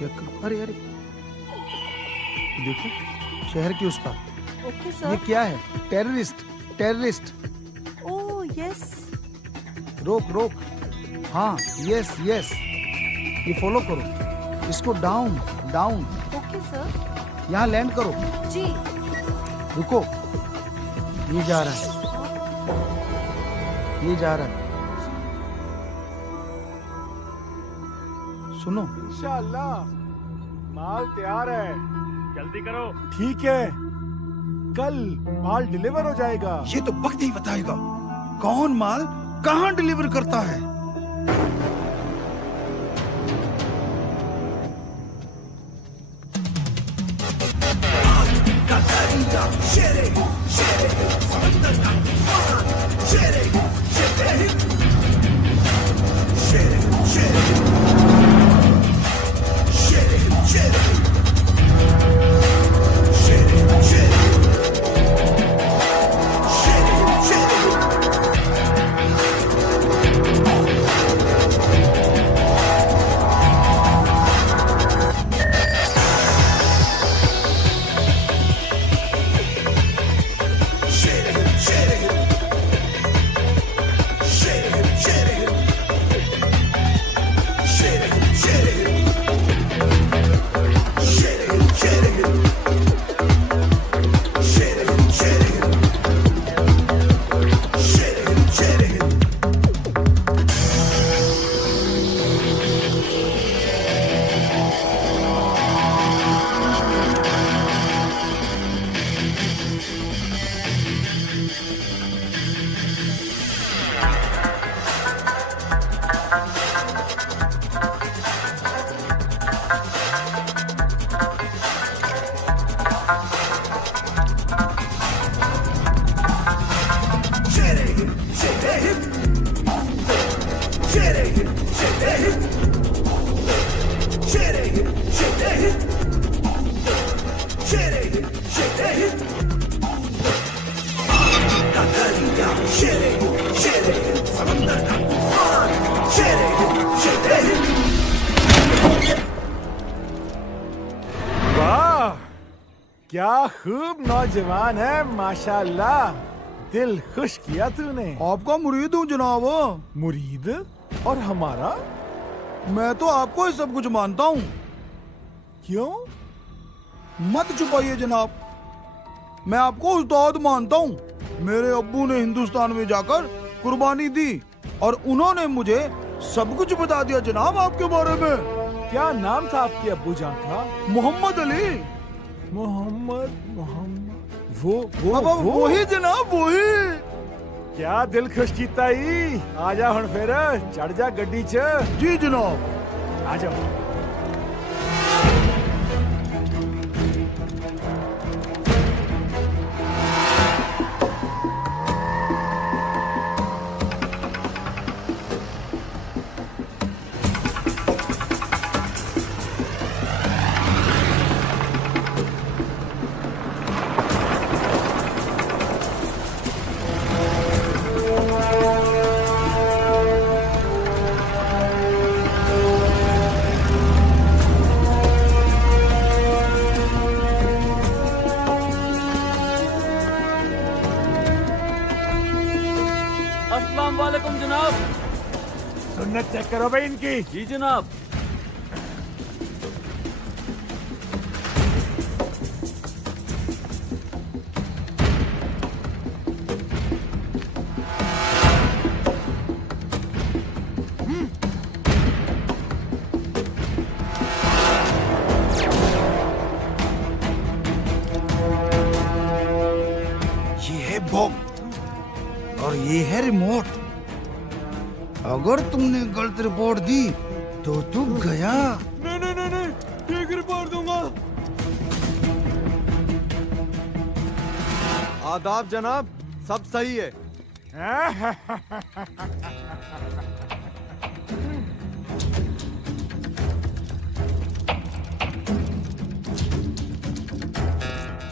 Check करो। अरे अरे देखो, शहर के उस पार। ओके ये सर। क्या है? Terrorist, terrorist. Oh yes. रोक रोक। हाँ यस यस, ये फॉलो करो इसको। Down down. Okay sir. यहाँ लैंड करो। जी। रुको, ये जा रहा है, ये जा रहा है। सुनो, इंशाअल्लाह माल तैयार है। जल्दी करो। ठीक है, कल माल डिलीवर हो जाएगा। ये तो वक्त ही बताएगा कौन माल कहाँ डिलीवर करता है। वाह, क्या खूब नौजवान है माशाल्लाह। दिल खुश किया तूने। आपका मुरीद हूँ जनाब। मुरीद? और हमारा? मैं तो आपको ही सब कुछ मानता हूँ। क्यों? मत छुपाइए जनाब, मैं आपको उस्ताद मानता हूँ। मेरे अब्बू ने हिंदुस्तान में जाकर कुर्बानी दी और उन्होंने मुझे सब कुछ बता दिया जनाब आपके बारे में। क्या नाम था आपके अब्बू जान का? मोहम्मद अली। मोहम्मद वो अब वही जनाब, वही। क्या दिल खुश कीता ही। आजा हुन फिर चढ़ जा गड्डी च। जी जनाब। आ जाओ। अस्सलाम वालेकुम जनाब। सुन्नत चेक करो भाई इनकी। जी जनाब। ये है बॉम और ये है रिमोट। अगर तुमने गलत रिपोर्ट दी तो तू गया। नहीं नहीं नहीं नहीं, ठीक रिपोर्ट दूंगा। आदाब जनाब, सब सही है।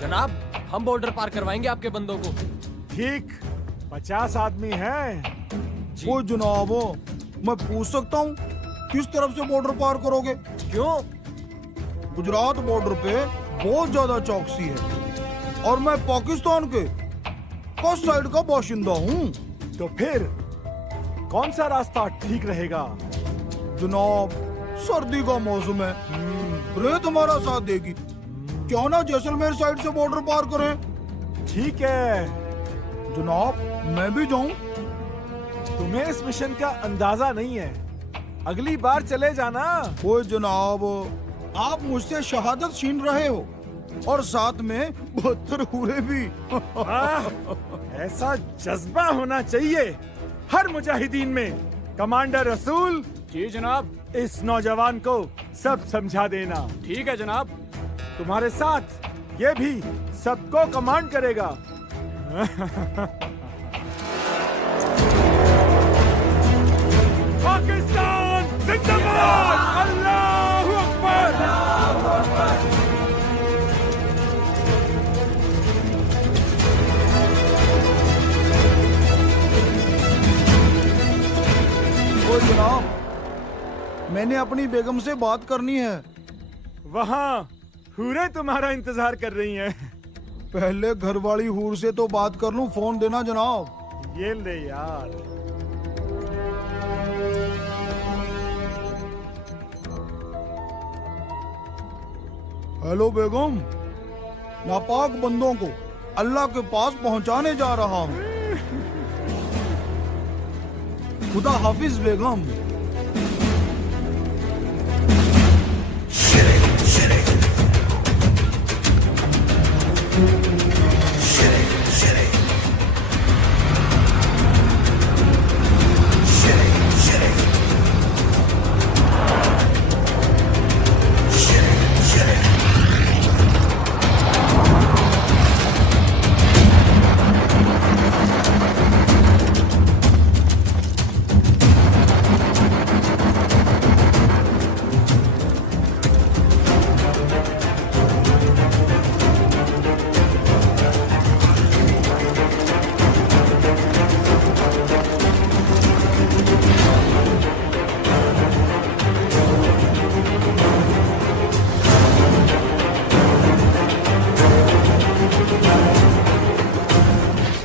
जनाब, हम बॉर्डर पार करवाएंगे आपके बंदों को। ठीक, 50 आदमी हैं। वो जनाब, मैं पूछ सकता हूँ किस तरफ से बॉर्डर पार करोगे? क्यों? गुजरात बॉर्डर पे बहुत ज्यादा चौकसी है और मैं पाकिस्तान के कोस्ट साइड का बाशिंदा हूँ। तो फिर कौन सा रास्ता ठीक रहेगा? जनाब, सर्दी का मौसम है, रेत हमारा साथ देगी। क्यों ना जैसलमेर साइड से बॉर्डर पार करें? ठीक है। जनाब, मैं भी जाऊं? तुम्हें इस मिशन का अंदाजा नहीं है, अगली बार चले जाना। ओए जनाब, आप मुझसे शहादत छीन रहे हो और साथ में 72 हूरे भी। ऐसा जज्बा होना चाहिए हर मुजाहिदीन में। कमांडर रसूल, जी जनाब। इस नौजवान को सब समझा देना। ठीक है जनाब। तुम्हारे साथ ये भी सबको कमांड करेगा। पाकिस्तान जिंदाबाद! अल्लाहू अकबर! ओ जनाब, मैंने अपनी बेगम से बात करनी है। वहाँ हूरें तुम्हारा इंतजार कर रही हैं। पहले घरवाली हूर से तो बात कर लूं, फोन देना जनाब। ये ले यार। हेलो बेगम, नापाक बंदों को अल्लाह के पास पहुंचाने जा रहा हूं। खुदा हाफिज बेगम।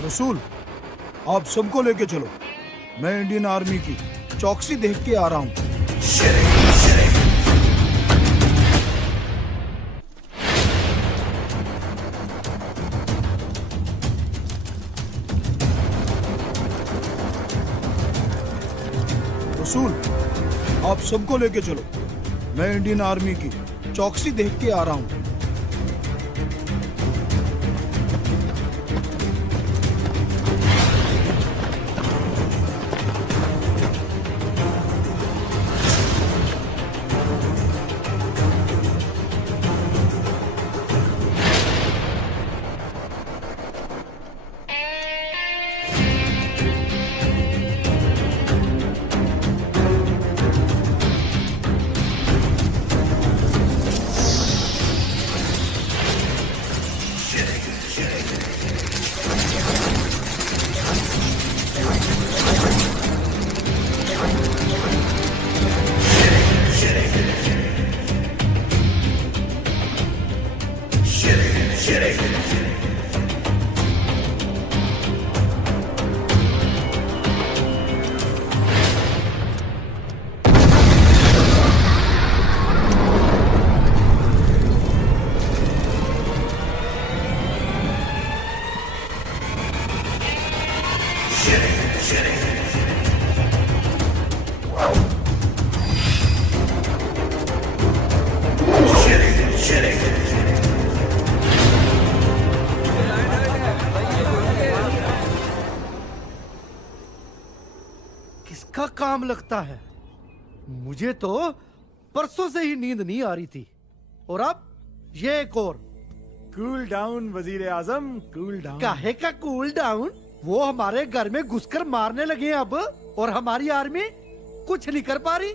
रसूल, आप सबको लेके चलो। मैं इंडियन आर्मी की चौकसी देख के आ रहा हूं। रसूल, आप सबको लेके चलो। मैं इंडियन आर्मी की चौकसी देख के आ रहा हूं। किसका काम लगता है? मुझे तो परसों से ही नींद नहीं आ रही थी और अब ये एक और। कूल डाउन वजीर आजम, कूल डाउन। काहे का कूल डाउन? वो हमारे घर में घुसकर मारने लगे हैं अब, और हमारी आर्मी कुछ नहीं कर पा रही।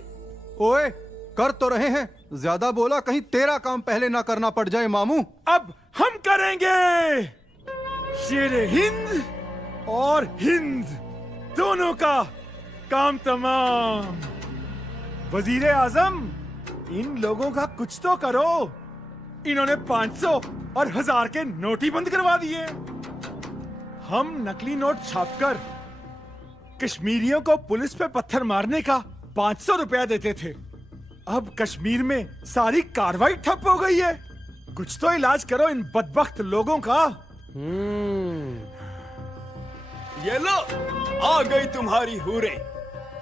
ओए, कर तो रहे हैं, ज्यादा बोला कहीं तेरा काम पहले ना करना पड़ जाए मामू। अब हम करेंगे। शेर हिंद और हिंद दोनों का काम तमाम। वजीर आजम, इन लोगों का कुछ तो करो। इन्होंने 500 और 1000 के नोट ही बंद करवा दिए। हम नकली नोट छापकर कश्मीरियों को पुलिस पे पत्थर मारने का 500 रुपया देते थे। अब कश्मीर में सारी कार्रवाई ठप हो गई है। कुछ तो इलाज करो इन बदबख्त लोगों का। ये लो, आ गई तुम्हारी हूरें,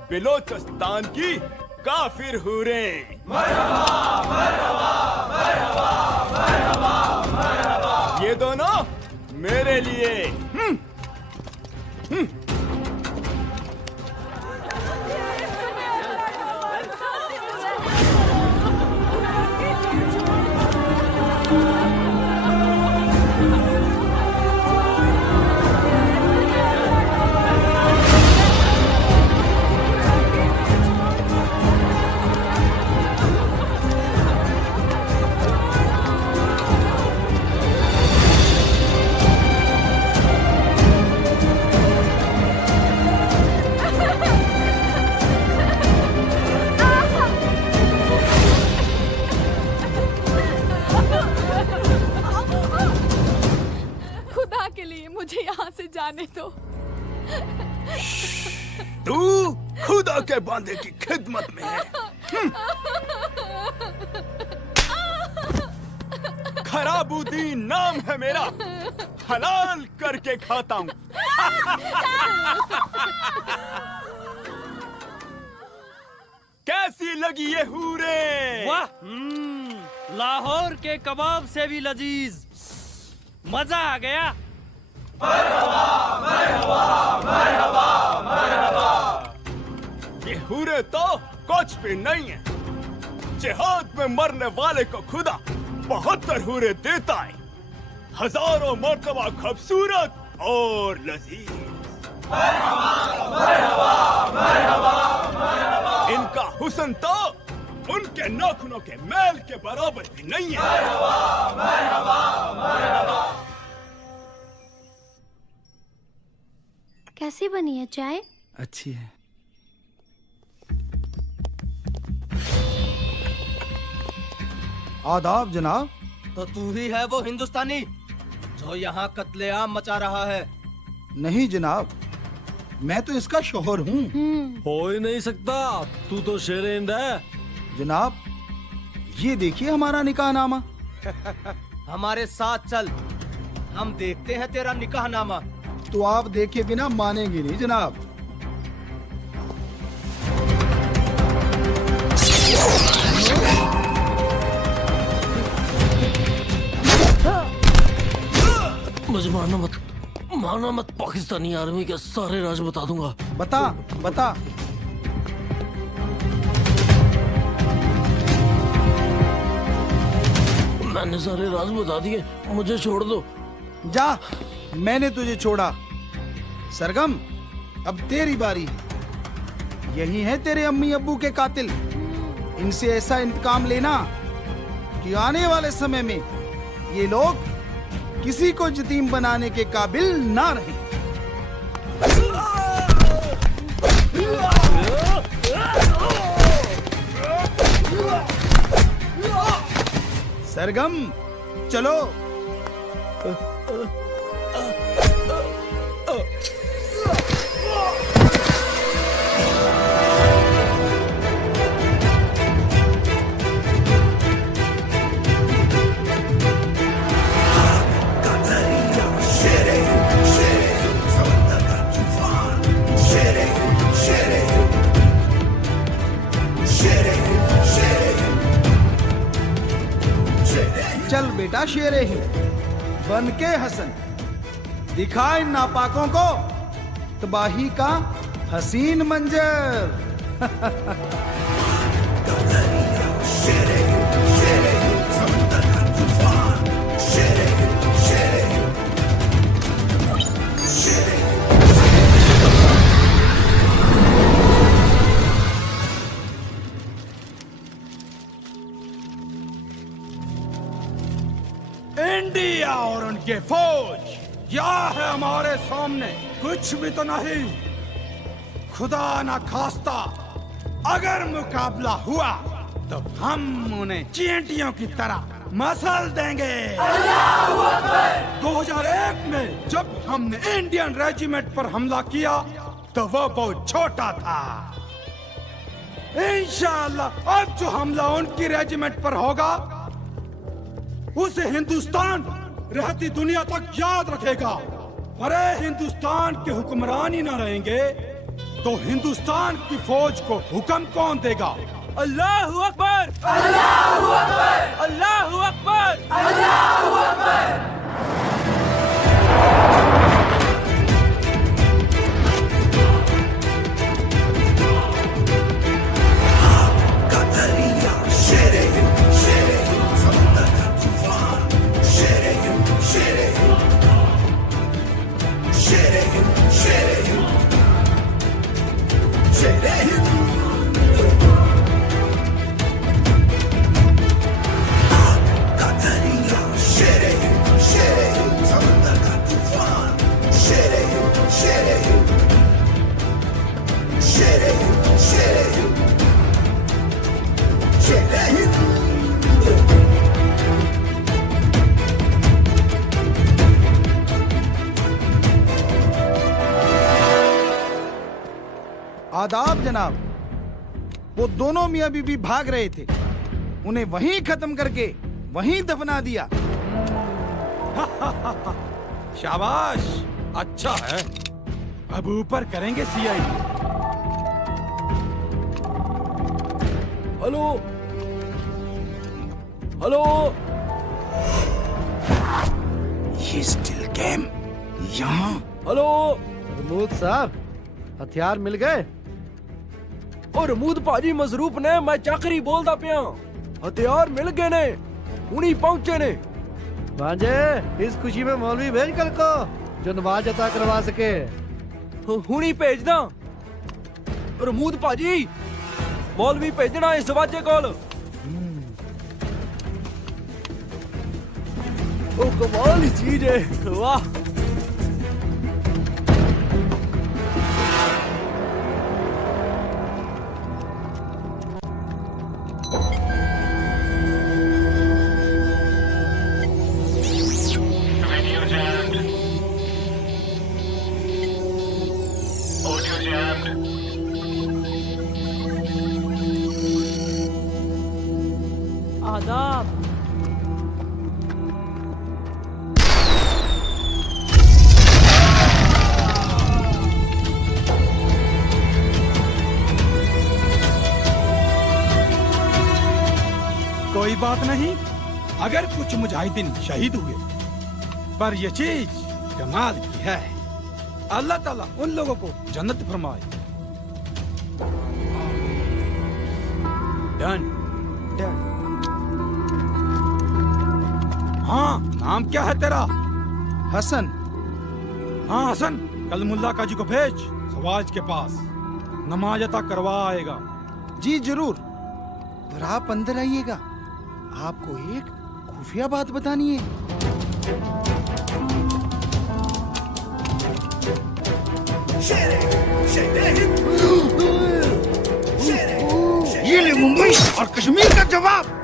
बिलोचिस्तान की काफिर हूरें। ये दोनों मेरे लिए। खुदा के लिए मुझे यहाँ से जाने दो। तू खुदा के बांदे की खिदमत में है। खराबुद्दीन नाम है मेरा, हलाल करके खाता हूँ। कैसी लगी ये हूरे? वाह, लाहौर के कबाब से भी लजीज, मजा आ गया। ये हूरे तो कुछ भी नहीं है। जिहाद में मरने वाले को खुदा 72 हूरे देता है, हजारों मर्तबा खूबसूरत और लजीज। इनका हुस्न तो उनके नाखूनों के मैल के बराबर भी नहीं है। कैसी बनी है चाय? अच्छी है। आदाब जनाब। तो तू ही है वो हिंदुस्तानी जो यहाँ कत्लेआम मचा रहा है? नहीं जनाब, मैं तो इसका शोहर हूँ। हो ही नहीं सकता, तू तो शेरे हिंद है। जनाब, ये देखिए हमारा निकाहनामा। हमारे साथ चल, हम देखते हैं तेरा निकाहनामा। तो आप देखे बिना मानेंगे नहीं जनाब। मुझे मारना मत, पाकिस्तानी आर्मी के सारे राज बता दूंगा। बता। मैंने सारे राज बता दिए, मुझे छोड़ दो। जा, मैंने तुझे छोड़ा। सरगम, अब तेरी बारी है। यही है तेरे अम्मी अब्बू के कातिल। इनसे ऐसा इंतकाम लेना कि आने वाले समय में ये लोग किसी को यतीम बनाने के काबिल ना रहे। सरगम, चलो। चल बेटा शेरे ही बन के हसन, दिखा इन नापाकों को तबाही का हसीन मंजर। इंडिया और उनके फौज या है हमारे सामने, कुछ भी तो नहीं। खुदा ना खास्ता अगर मुकाबला हुआ तो हम उन्हें चींटियों की तरह मसल देंगे। 2001 में जब हमने इंडियन रेजिमेंट पर हमला किया तो वो बहुत छोटा था। इंशाअल्लाह अब जो हमला उनकी रेजिमेंट पर होगा उसे हिंदुस्तान रहती दुनिया तक याद रखेगा। अरे हिंदुस्तान के हुक्मरान ही ना रहेंगे तो हिंदुस्तान की फौज को हुक्म कौन देगा? अल्लाहू अकबर, अल्लाहू अकबर, अल्लाहू अकबर, अल्लाहू अकबर। आदाब जनाब। वो दोनों मियां बीबी भाग रहे थे, उन्हें वहीं खत्म करके वहीं दफना दिया। शाबाश, अच्छा है। अब ऊपर करेंगे सीआईडी। हेलो हेलो, ये स्टिल गेम यहाँ। हेलो रमूद साहब, हथियार मिल गए? और रमूद भाजी मसरूफ ने मैं चाकरी बोलदा पिया, हथियार मिल गए ने, हुणी पहुंचे ने। भांजे, इस खुशी में मौलवी भेज कल को जो नमाज अता करवा सके। हुणी भेजदा। रमूद भाजी, मौलवी भेजना इस दरवाजे कोल। ओ कमाल ही चीज है, वाह। आदाब। कोई बात नहीं, अगर कुछ मुजाहिदीन शहीद हुए, पर ये चीज कमाल की है। अल्लाह ताला उन लोगों को जन्नत फरमाए। डन। हाँ, नाम क्या है तेरा? हसन। हाँ हसन, कल मुल्ला काजी को भेज सवाज के पास, नमाज अता करवा आएगा। जी जरूर। पर आप अंदर आइएगा, आपको एक खुफिया बात बतानी है। ये ले मुंबई और कश्मीर का जवाब।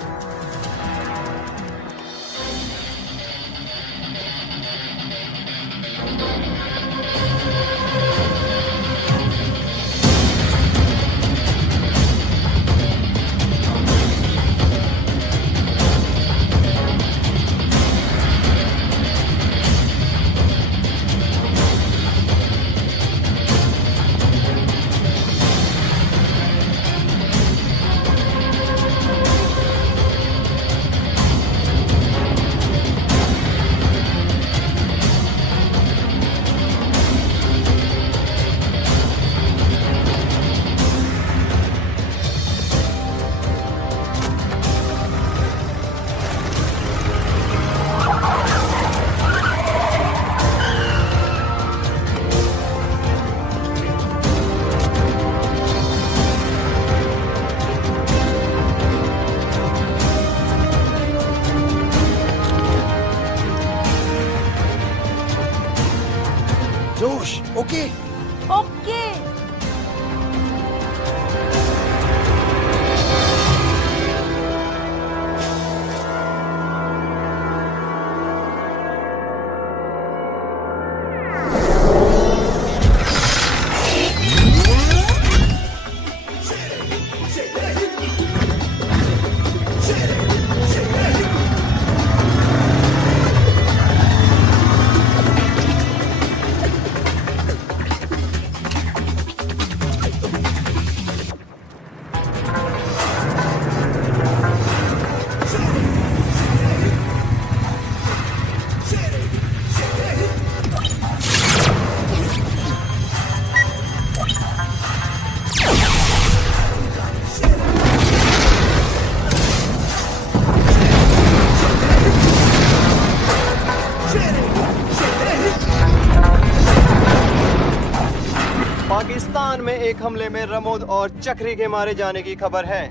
एक हमले में रमोद और चक्री के मारे जाने की खबर है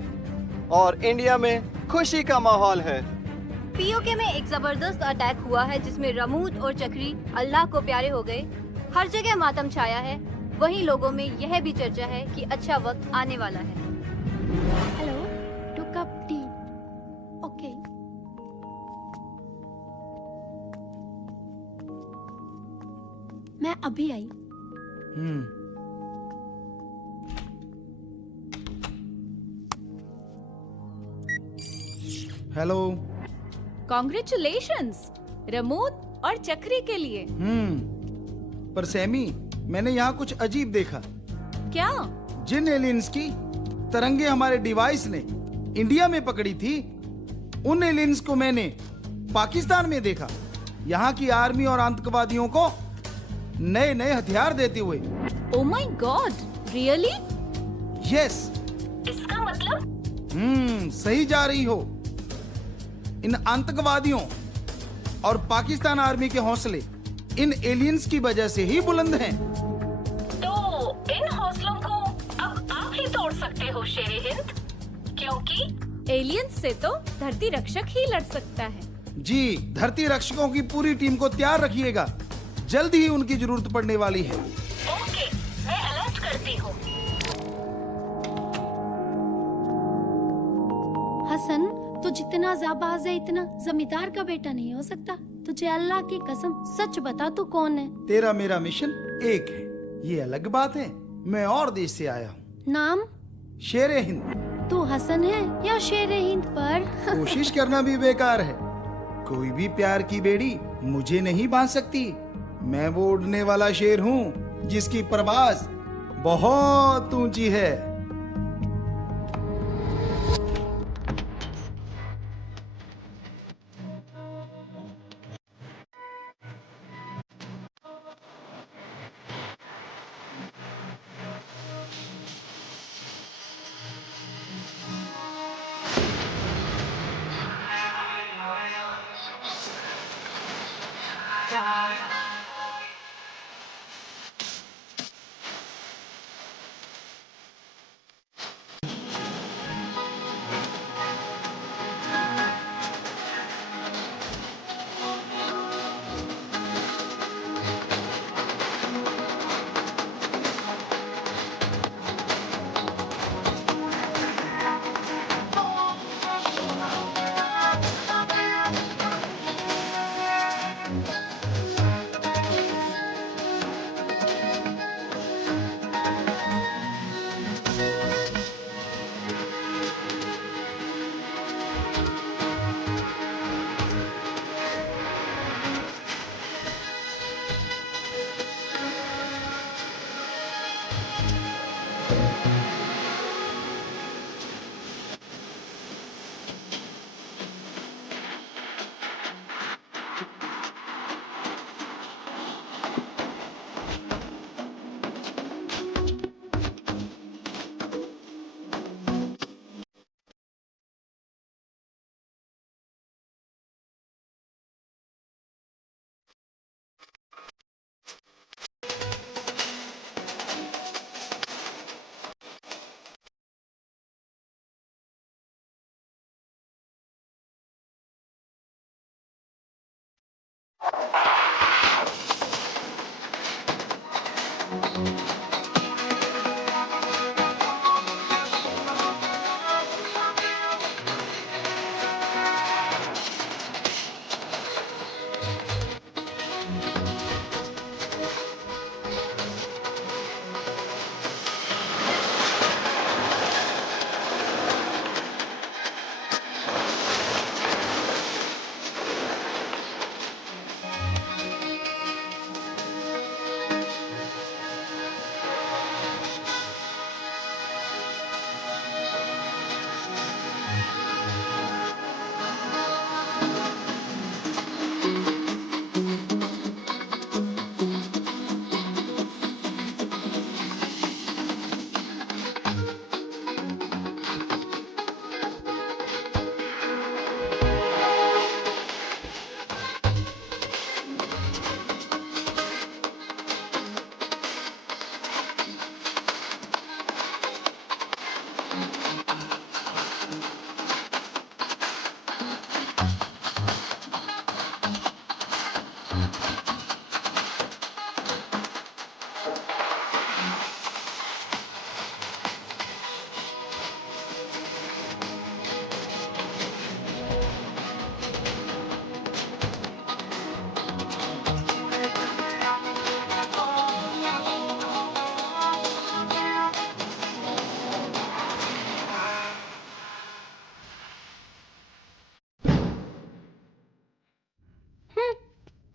और इंडिया में खुशी का माहौल है। पीओके में एक जबरदस्त अटैक हुआ है जिसमें रमूद और चक्री अल्लाह को प्यारे हो गए। हर जगह मातम छाया है। वहीं लोगों में यह भी चर्चा है कि अच्छा वक्त आने वाला है। Hello, 2 cup T. ओके। मैं अभी आई। हेलो। कॉन्ग्रेचुलेशंस रमोद और चक्री के लिए। पर सैमी, मैंने यहाँ कुछ अजीब देखा। क्या? जिन एलियंस की तरंगे हमारे डिवाइस ने इंडिया में पकड़ी थी, उन एलियंस को मैंने पाकिस्तान में देखा। यहाँ की आर्मी और आतंकवादियों को नए नए हथियार देते हुए। Oh my God, really? Yes. इसका मतलब? सही जा रही हो। इन आतंकवादियों और पाकिस्तान आर्मी के हौसले इन एलियंस की वजह से ही बुलंद हैं। तो इन हौसलों को अब आप ही तोड़ सकते हो शेरे हिंद, क्योंकि एलियंस से तो धरती रक्षक ही लड़ सकता है। जी, धरती रक्षकों की पूरी टीम को तैयार रखिएगा। जल्द ही उनकी जरूरत पड़ने वाली है। ओके, मैं अलर्ट करती हूँ। हसन, तू जितना जाबाज है इतना जमींदार का बेटा नहीं हो सकता। तुझे अल्लाह की कसम सच बता, तू कौन है? तेरा मेरा मिशन एक है, ये अलग बात है। मैं और देश से आया हूँ। नाम? शेरे हिंद। तू हसन है या शेरे हिंद? पर कोशिश करना भी बेकार है। कोई भी प्यार की बेड़ी मुझे नहीं बांध सकती। मैं वो उड़ने वाला शेर हूँ जिसकी परवाज़ बहुत ऊंची है। Yeah.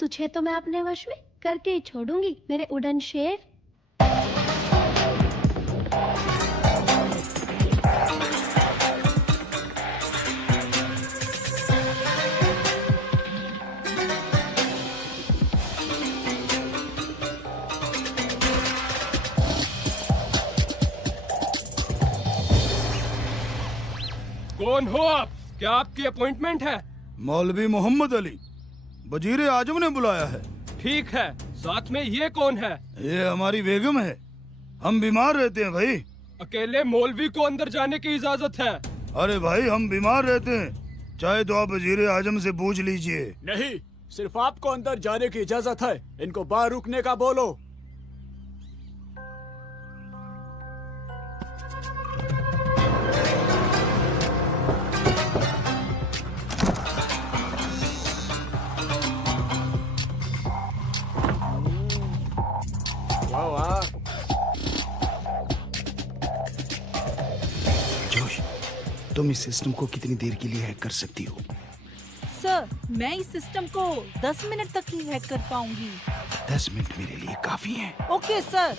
तुझे तो मैं अपने वश में करके ही छोड़ूंगी मेरे उड़न शेर। कौन हो आप? क्या आपकी अपॉइंटमेंट है? मौलवी मोहम्मद अली, वजीर आजम ने बुलाया है। ठीक है, साथ में ये कौन है? ये हमारी बेगम है। हम बीमार रहते हैं भाई। अकेले मौलवी को अंदर जाने की इजाजत है? अरे भाई हम बीमार रहते हैं, चाहे तो आप वजीर आजम से पूछ लीजिए। नहीं, सिर्फ आपको अंदर जाने की इजाजत है। इनको बाहर रुकने का बोलो। जोश, तुम इस सिस्टम को कितनी देर के लिए हैक कर सकती हो? सर, मैं इस सिस्टम को 10 मिनट तक ही हैक कर पाऊंगी। 10 मिनट मेरे लिए काफी है। Okay sir.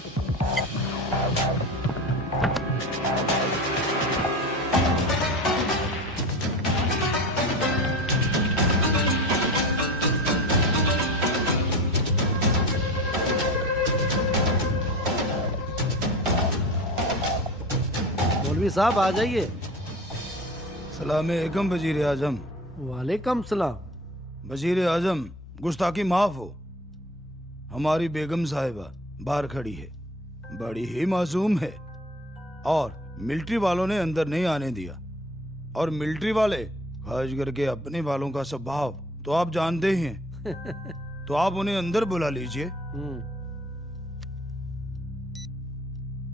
मौलवी साहब आ जाइए। सलाम-ए-अलैकुम वजीर आजम। वालेकुम सलाम। वजीर आजम, गुस्ताखी माफ हो। हमारी बेगम साहिबा बाहर खड़ी है, बड़ी ही मासूम है और मिलिट्री वालों ने अंदर नहीं आने दिया। और मिलिट्री वाले खास करके अपने वालों का स्वभाव तो आप जानते ही हैं। तो आप उन्हें अंदर बुला लीजिए।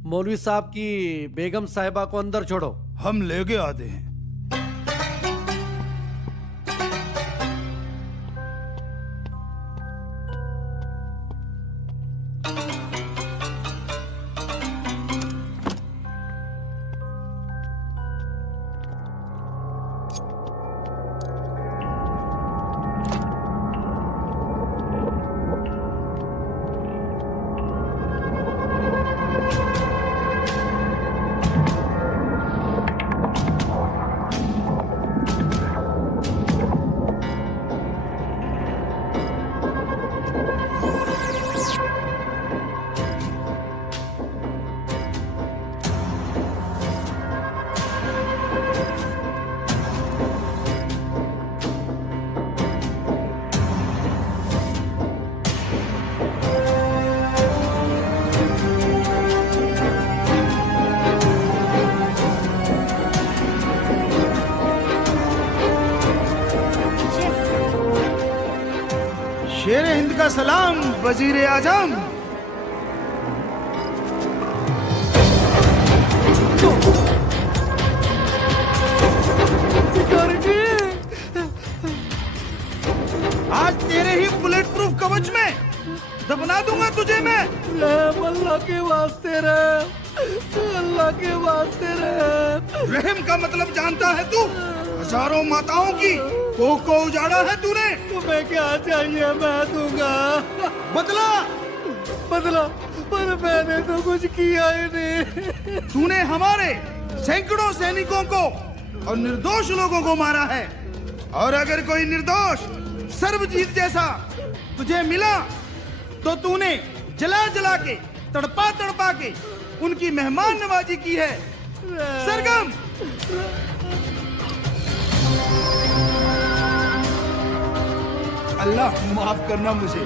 मौलवी साहब की बेगम साहिबा को अंदर छोड़ो। हम लेके आते हैं। शेर हिंद का सलाम वजीर आजम। सिक्योरिटी, आज तेरे ही बुलेट प्रूफ कवच में दफना दूंगा तुझे मैं। अल्लाह के वास्ते रहे, अल्लाह के वास्ते रहे। रहम का मतलब जानता है तू? हजारों माताओं की कोख को उजाड़ा है तूने। तुम्हें क्या चाहिए मैं दूंगा। बदला बदला, पर मैंने तो कुछ किया ही नहीं। तूने हमारे सैकड़ों सैनिकों को और निर्दोष लोगों को मारा है। और अगर कोई निर्दोष सर्वजीत जैसा तुझे मिला तो तूने जला जला के, तड़पा तड़पा के उनकी मेहमान नवाजी की है। सरगम, अल्लाह माफ करना मुझे।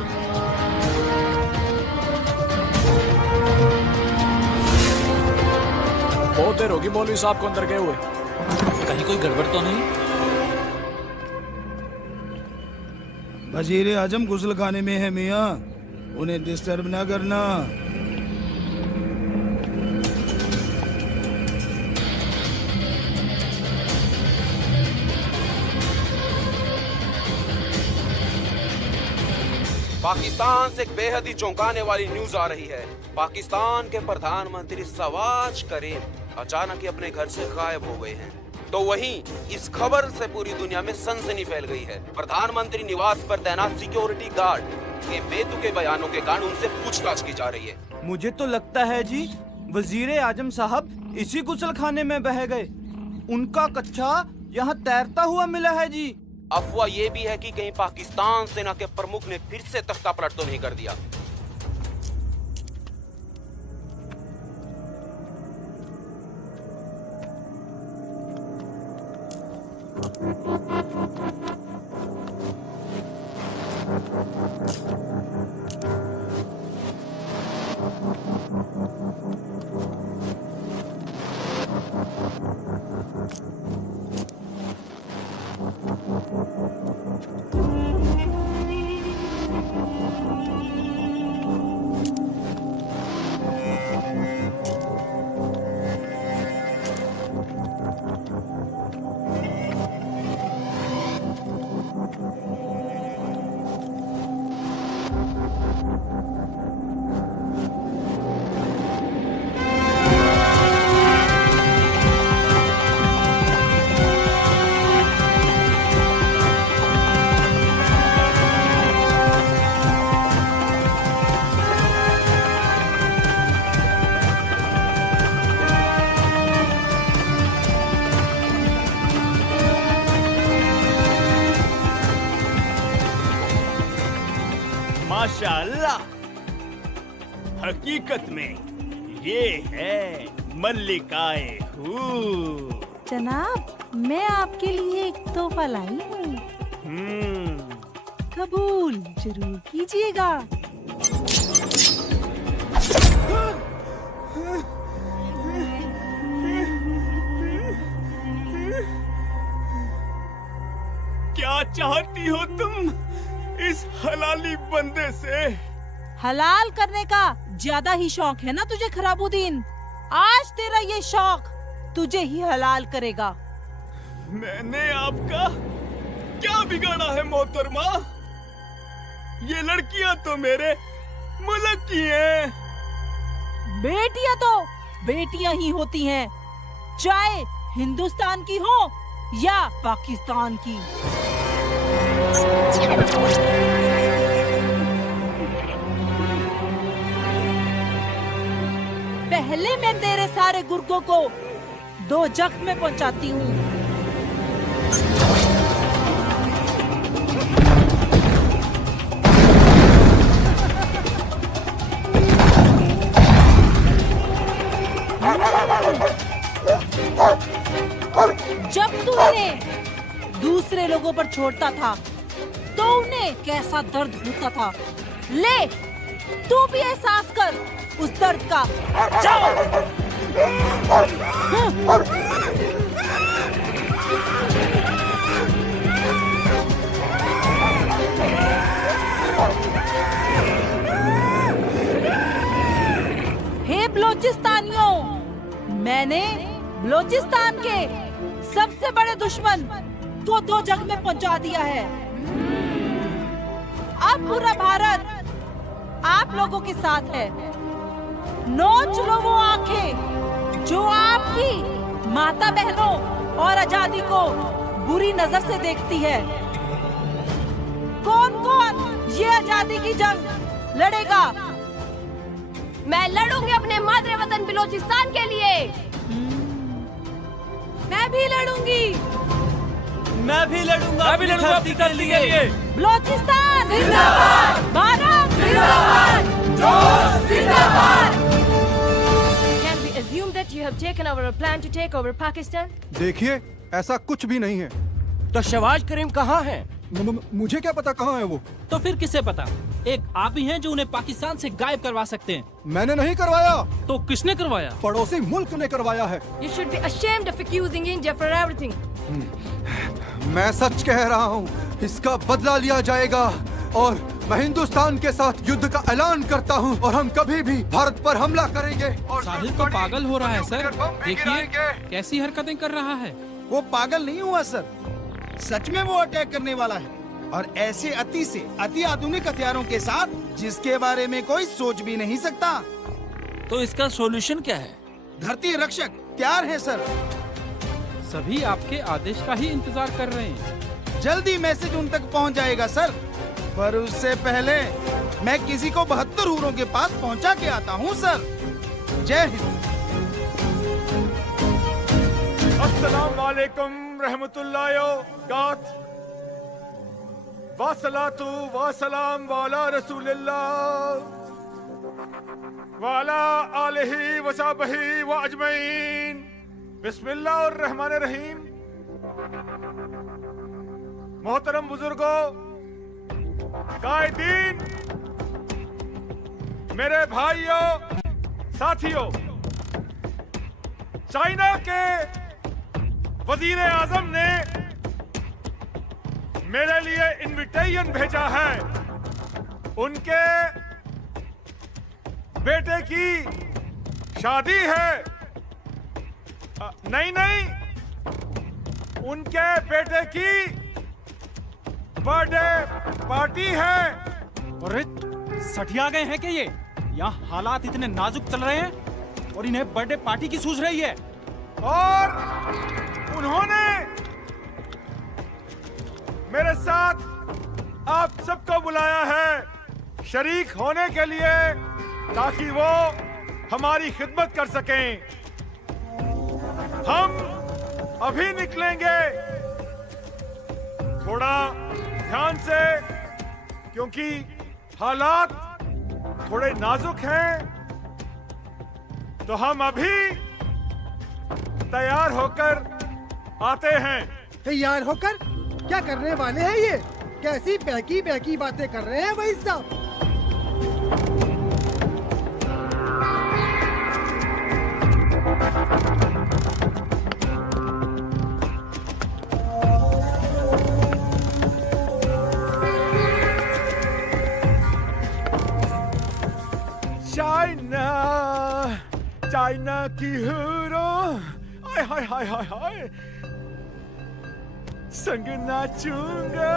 बहुत देर होगी मौलवी साहब को अंदर गए हुए। कहीं कोई गड़बड़ तो नहीं? वजीर आजम गुस्ल खाने में है मियाँ, उन्हें डिस्टर्ब ना करना। पाकिस्तान से एक बेहद ही चौंकाने वाली न्यूज आ रही है। पाकिस्तान के प्रधानमंत्री शहबाज करीम अचानक ही अपने घर से गायब हो गए हैं। तो वहीं इस खबर से पूरी दुनिया में सनसनी फैल गई है। प्रधानमंत्री निवास पर तैनात सिक्योरिटी गार्ड के बेतुके बयानों के कारण उनसे पूछताछ की जा रही है। मुझे तो लगता है जी वजीर आजम साहब इसी गुसल खाने में बह गए। उनका कच्चा यहाँ तैरता हुआ मिला है जी। अफवाह ये भी है कि कहीं पाकिस्तान सेना के प्रमुख ने फिर से तख्ता पलट तो नहीं कर दिया। माशाअल्लाह, हकीकत में ये है मल्लिकाए हूर। जनाब, मैं आपके लिए एक तोहफा लाई हूँ। कबूल जरूर कीजिएगा। क्या चाहती हो तुम इस हलाली बंदे से? हलाल करने का ज्यादा ही शौक है ना तुझे खराबुद्दीन? आज तेरा ये शौक तुझे ही हलाल करेगा। मैंने आपका क्या बिगाड़ा है मोहतरमा? ये लड़कियां तो मेरे मुल्क की हैं। बेटियां तो बेटियां ही होती हैं, चाहे हिंदुस्तान की हो या पाकिस्तान की। पहले मैं तेरे सारे गुर्गों को 2 जख्म में पहुंचाती हूँ। जब तू उन्हें दूसरे लोगों पर छोड़ता था तो उन्हें कैसा दर्द होता था, ले तू भी एहसास कर उस दर्द का। जाओ। हे बलोचिस्तानियों, मैंने बलोचिस्तान के सबसे बड़े दुश्मन को 2 जग में पहुंचा दिया है। अब पूरा भारत आप लोगों के साथ है। नोच लो वो आंखें जो आपकी माता बहनों और आजादी को बुरी नजर से देखती है। कौन कौन ये आजादी की जंग लड़ेगा? मैं लड़ूंगी अपने मादरे वतन बलोचिस्तान के लिए। मैं भी लड़ूंगी। मैं भी लड़ूंगा अपनी धरती के लिए। बलोचिस्तान जिंदाबाद, भारत जिंदाबाद, जोश जिंदाबाद। Can we assume that you have taken our plan to take over Pakistan? देखिए, ऐसा कुछ भी नहीं है। तो शवाज करीम कहाँ है? मुझे क्या पता कहाँ है वो? तो फिर किसे पता? एक आप ही हैं जो उन्हें पाकिस्तान से गायब करवा सकते हैं। मैंने नहीं करवाया। तो किसने करवाया? पड़ोसी मुल्क ने करवाया है। You should be ashamed of accusing India for everything. मैं सच कह रहा हूँ, इसका बदला लिया जाएगा और मैं हिंदुस्तान के साथ युद्ध का ऐलान करता हूँ और हम कभी भी भारत पर हमला करेंगे। और साहिल तो पागल हो रहा है सर, देखिए कैसी हरकतें कर रहा है। वो पागल नहीं हुआ सर, सच में वो अटैक करने वाला है, और ऐसे अति आधुनिक हथियारों के साथ जिसके बारे में कोई सोच भी नहीं सकता। तो इसका सॉल्यूशन क्या है? धरती रक्षक तैयार है सर। सभी आपके आदेश का ही इंतजार कर रहे हैं। जल्दी मैसेज उन तक पहुंच जाएगा सर, पर उससे पहले मैं किसी को 72 हूरों के पास पहुंचा के आता हूं सर। जय हिंद। अस्सलाम वालेकुम रहमतुल्लाहि गात वसलातु वसलाम वाला रसूलिल्लाह वाला आलिही वसहबिही व अजमईन। बिस्मिल्लाहिर्रहमानिर्रहीम। मोहतरम बुजुर्गों, कायदीन, मेरे भाइयों, साथियों, चाइना के वजीर आजम ने मेरे लिए इनविटेशन भेजा है। उनके बेटे की शादी है। नहीं, उनके बेटे की बर्थडे पार्टी है। अरे सठिया गए हैं कि ये? यहाँ हालात इतने नाजुक चल रहे हैं और इन्हें बर्थडे पार्टी की सूझ रही है। और उन्होंने मेरे साथ आप सबको बुलाया है शरीक होने के लिए, ताकि वो हमारी खिदमत कर सकें। हम अभी निकलेंगे, थोड़ा ध्यान से, क्योंकि हालात थोड़े नाजुक हैं। तो हम अभी तैयार होकर आते हैं। तैयार होकर क्या करने वाले हैं ये? कैसी बहकी बातें कर रहे हैं भाई साहब? चाइना की हीरो, हाय हाय हाय हाय हाय, संग नाचूंगा,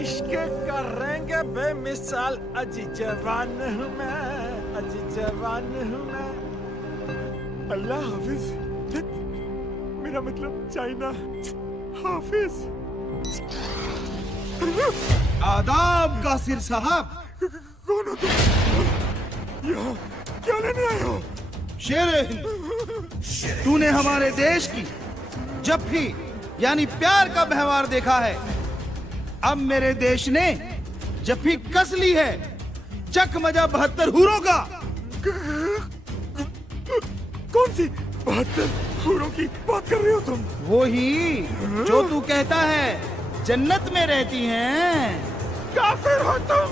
इश्क करेंगे बेमिसाल, अजी जवान हूँ मैं, अजी जवान हूँ मैं। अल्लाह हाफिज। मेरा मतलब चाइना हाफिज। आदाब कासिर साहब। कौन हो तुम? यहाँ क्या लेने आए हो? शेरे हिंद, तूने हमारे देश की जफ्फी यानी प्यार का व्यवहार देखा है। अब मेरे देश ने जफ्फी कस ली है। चक मजा 72 हूरों का। कौन सी 72 हूरों की बात कर रहे हो तुम? वो ही जो तू कहता है जन्नत में रहती हैं। काफिर हो तुम।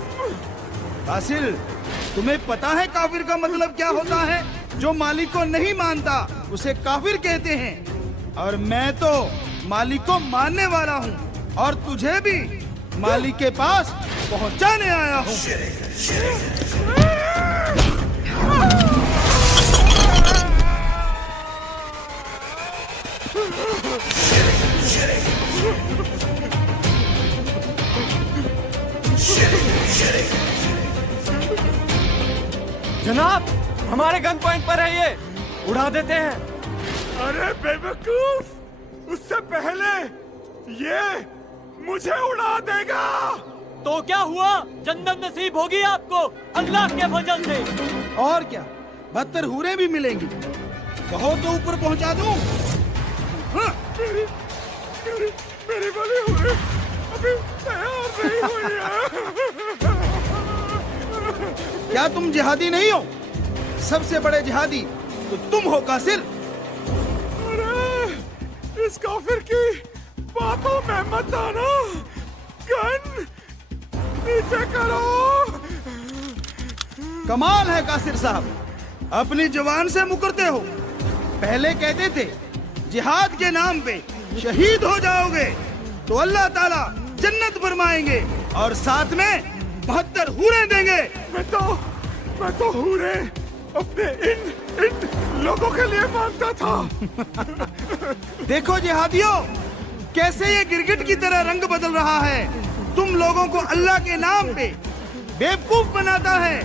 कासिर, तुम्हें पता है काफिर का मतलब क्या होता है? जो मालिक को नहीं मानता उसे काफिर कहते हैं। और मैं तो मालिक को मानने वाला हूँ और तुझे भी मालिक के पास पहुँचाने आया हूँ। जनाब, हमारे गन पॉइंट पर है ये, उड़ा देते हैं। अरे बेवकूफ, उससे पहले ये मुझे उड़ा देगा। तो क्या हुआ? जन्नत नसीब होगी आपको अल्लाह के फजल से। और क्या, 72 हूरें भी मिलेंगी। कहो तो ऊपर पहुंचा दूं? हाँ। मेरी वाली हूरें अभी तैयार नहीं हुई है। क्या तुम जिहादी नहीं हो? सबसे बड़े जिहादी तो तुम हो कासिर। अरे इस काफिर की बातों में मत आना। गन नीचे करो। कमाल है कासिर साहब, अपनी जवान से मुकरते हो। पहले कहते थे जिहाद के नाम पे शहीद हो जाओगे तो अल्लाह ताला जन्नत फरमाएंगे और साथ में 72 हूरें देंगे। मैं तो हूरें अपने इन लोगों के लिए मांगता था। देखो जिहादियों, कैसे ये गिरगिट की तरह रंग बदल रहा है। तुम लोगों को अल्लाह के नाम पे बेवकूफ बनाता है,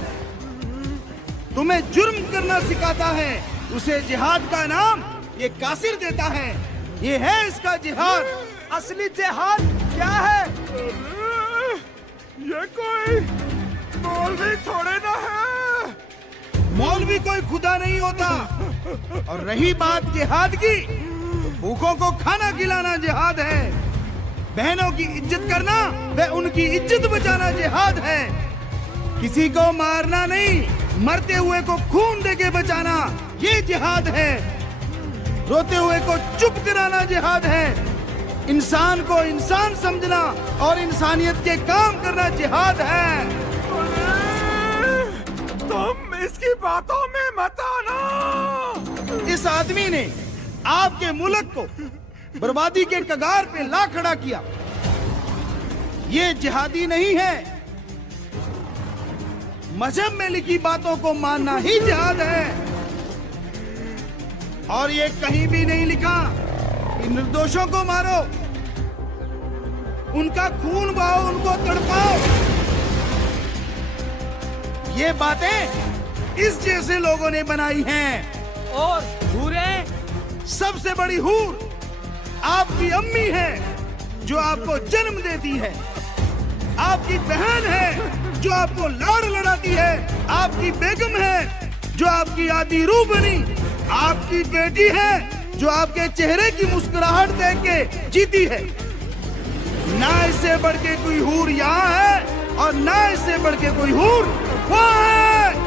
तुम्हें जुर्म करना सिखाता है। उसे जिहाद का नाम ये कासिर देता है। ये है इसका जिहाद। असली जिहाद क्या है? ये कोई मौलवी थोड़े ना है। मौलवी कोई खुदा नहीं होता। और रही बात जिहाद की, तो भूखों को खाना खिलाना जिहाद है। बहनों की इज्जत करना व उनकी इज्जत बचाना जिहाद है। किसी को मारना नहीं, मरते हुए को खून देके बचाना ये जिहाद है। रोते हुए को चुप कराना जिहाद है। इंसान को इंसान समझना और इंसानियत के काम करना जिहाद है। तुम इसकी बातों में मत आना। इस आदमी ने आपके मुल्क को बर्बादी के कगार पे ला खड़ा किया। ये जिहादी नहीं है। मजहब में लिखी बातों को मानना ही जिहाद है। और ये कहीं भी नहीं लिखा कि निर्दोषों को मारो, उनका खून बहाओ, उनको तड़पाओ। ये बातें इस जैसे लोगों ने बनाई हैं। और हूरे? सबसे बड़ी हूर आपकी अम्मी है, जो आपको जन्म देती है। आपकी बहन है, जो आपको लाड़ लड़ाती है। आपकी बेगम है, जो आपकी आधी रूह बनी। आपकी बेटी है, जो आपके चेहरे की मुस्कुराहट देख के जीती है। ना इससे बढ़ के कोई हूर यहाँ है और ना इससे बढ़ के कोई हूर वहाँ है।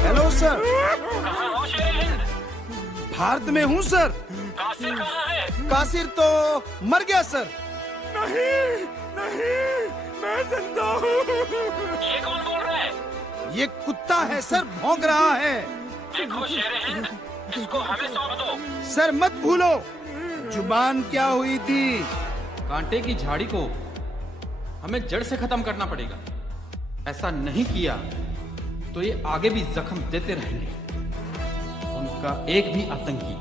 Hello sir. कहाँ हो शेर हिंद? भारत में हूँ सर। कासिर कहाँ है? कासिर तो मर गया सर। नहीं नहीं, मैं जिंदा हूँ। ये कौन बोल रहा है? ये कुत्ता है सर, भौंक रहा है। देखो शेर हिंद, इसको हमें सौंप दो। सर मत भूलो जुबान क्या हुई थी। कांटे की झाड़ी को हमें जड़ से खत्म करना पड़ेगा। ऐसा नहीं किया तो ये आगे भी जख्म देते रहेंगे। उनका एक भी आतंकी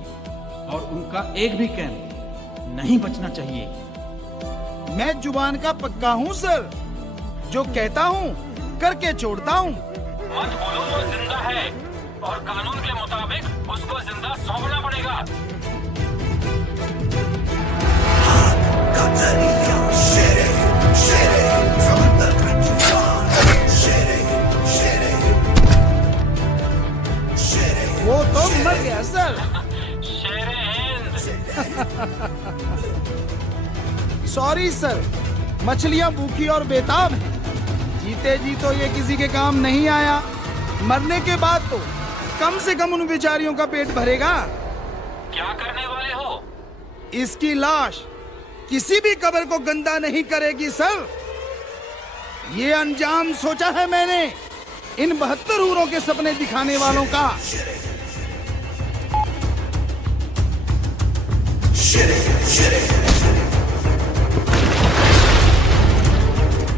और उनका एक भी कैंप नहीं बचना चाहिए। मैं जुबान का पक्का हूँ सर। जो कहता हूँ करके छोड़ता हूँ। मत बोलो वो जिंदा है और कानून के मुताबिक उसको जिंदा सौंपना पड़ेगा। वो तो मर गया सर। सॉरी सर, मछलियां भूखी और बेताब हैं। जीते जी तो ये किसी के काम नहीं आया। मरने के बाद तो कम से कम उन बेचारियों का पेट भरेगा। क्या करने वाले हो? इसकी लाश किसी भी कब्र को गंदा नहीं करेगी सर। ये अंजाम सोचा है मैंने इन 72 हूरों के सपने दिखाने वालों का। Shit it.